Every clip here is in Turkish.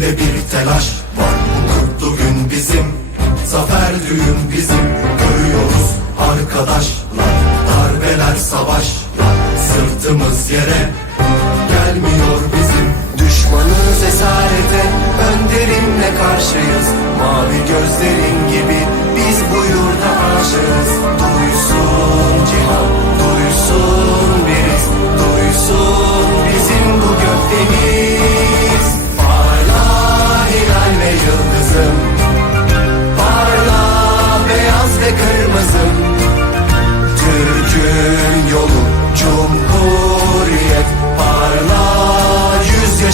içinde bir telaş var. Bu kutlu gün bizim Zafer düğün bizim. Görüyoruz arkadaşlar Darbeler savaşlar. Sırtımız yere Gelmiyor bizim. Düşmanız esarete Önderimle karşıyız. Mavi gözlerin gibi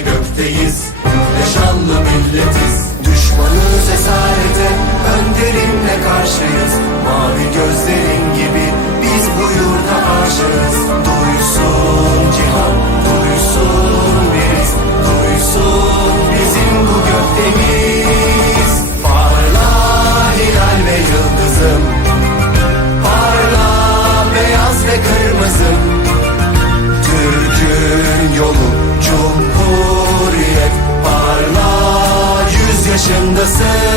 gökteyiz. Ne şanlı Cumhuriyet Parla yüz yaşındasın